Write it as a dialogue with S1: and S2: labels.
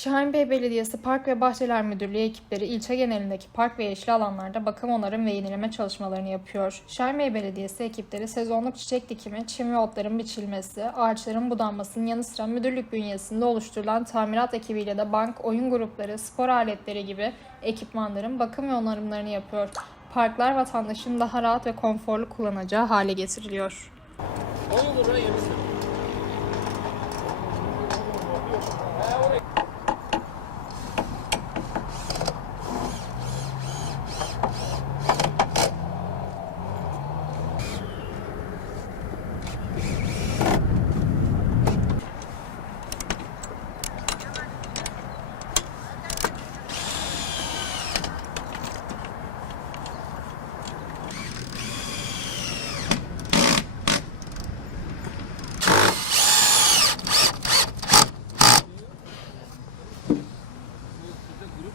S1: Şahinbey Belediyesi Park ve Bahçeler Müdürlüğü ekipleri ilçe genelindeki park ve yeşil alanlarda bakım onarım ve yenileme çalışmalarını yapıyor. Şahinbey Belediyesi ekipleri sezonluk çiçek dikimi, çim ve otların biçilmesi, ağaçların budanmasının yanı sıra müdürlük bünyesinde oluşturulan tamirat ekibiyle de bank, oyun grupları, spor aletleri gibi ekipmanların bakım ve onarımlarını yapıyor. Parklar vatandaşın daha rahat ve konforlu kullanacağı hale getiriliyor.
S2: 10